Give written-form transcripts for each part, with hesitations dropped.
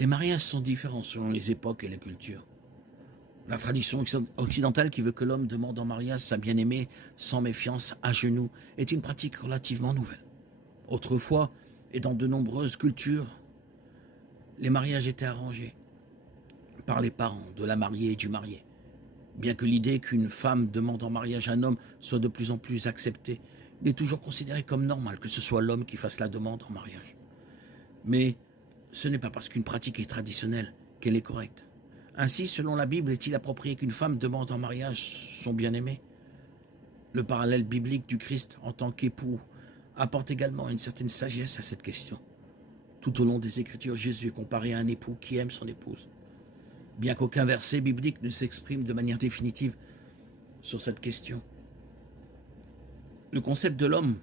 Les mariages sont différents selon les époques et les cultures. La tradition occidentale qui veut que l'homme demande en mariage sa bien-aimée sans méfiance, à genoux, est une pratique relativement nouvelle. Autrefois, et dans de nombreuses cultures, les mariages étaient arrangés par les parents de la mariée et du marié. Bien que l'idée qu'une femme demande en mariage un homme soit de plus en plus acceptée, il est toujours considéré comme normal que ce soit l'homme qui fasse la demande en mariage. Mais ce n'est pas parce qu'une pratique est traditionnelle qu'elle est correcte. Ainsi, selon la Bible, est-il approprié qu'une femme demande en mariage son bien-aimé? Le parallèle biblique du Christ en tant qu'époux apporte également une certaine sagesse à cette question. Tout au long des Écritures, Jésus est comparé à un époux qui aime son épouse. Bien qu'aucun verset biblique ne s'exprime de manière définitive sur cette question. Le concept de l'homme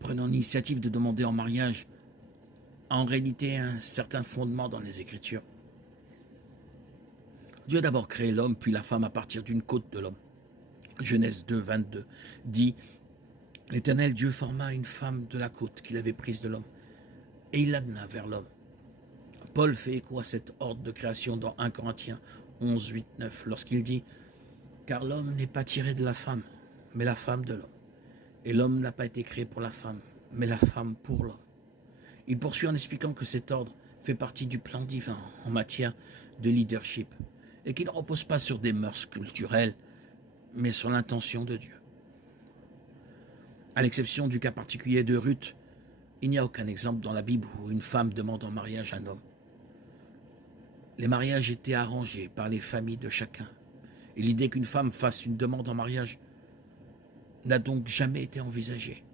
prenant l'initiative de demander en mariage a en réalité un certain fondement dans les Écritures. Dieu a d'abord créé l'homme puis la femme à partir d'une côte de l'homme. Genèse 2, 22 dit « L'Éternel Dieu forma une femme de la côte qu'il avait prise de l'homme, et il l'amena vers l'homme. » Paul fait écho à cet ordre de création dans 1 Corinthiens 11, 8, 9, lorsqu'il dit « Car l'homme n'est pas tiré de la femme, mais la femme de l'homme. Et l'homme n'a pas été créé pour la femme, mais la femme pour l'homme. » Il poursuit en expliquant que cet ordre fait partie du plan divin en matière de leadership et qu'il ne repose pas sur des mœurs culturelles, mais sur l'intention de Dieu. À l'exception du cas particulier de Ruth, il n'y a aucun exemple dans la Bible où une femme demande en mariage un homme. Les mariages étaient arrangés par les familles de chacun, et l'idée qu'une femme fasse une demande en mariage n'a donc jamais été envisagée.